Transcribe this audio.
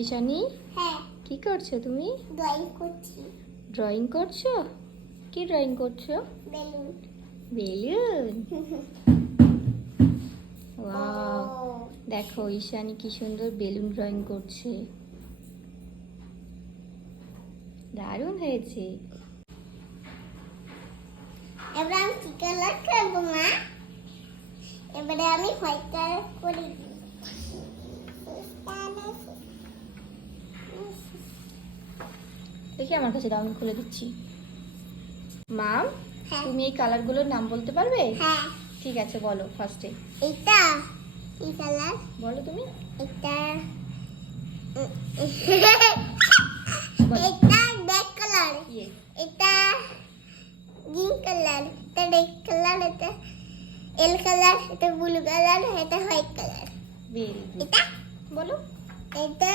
ঈশানি? হ্যাঁ। কি করছ তুমি? ড্রয়িং করছি। ড্রয়িং করছ? কি ড্রয়িং করছ? বেলুন বেলুন ওয়াও দেখো ঈশানি কি সুন্দর বেলুন ড্রয়িং করছে। দারুণ হয়েছে। এবার আমি কি কালার করব মা? এবারে আমি হোয়াইট কালার করে দিই। দেখি আমার কাছে দাও আমি খুলে দিচ্ছি। মাম হ্যাঁ। তুমি এই কালারগুলোর নাম বলতে পারবে? হ্যাঁ। ঠিক আছে বলো ফার্স্টে এটা কি কালার বলো তুমি। এটা এটা ব্ল্যাক কালার এটা গ্রিন কালার এটা রেড কালার এটা এল কালার এটা ব্লু কালার এটা হোয়াইট কালার এটা বলো। এটা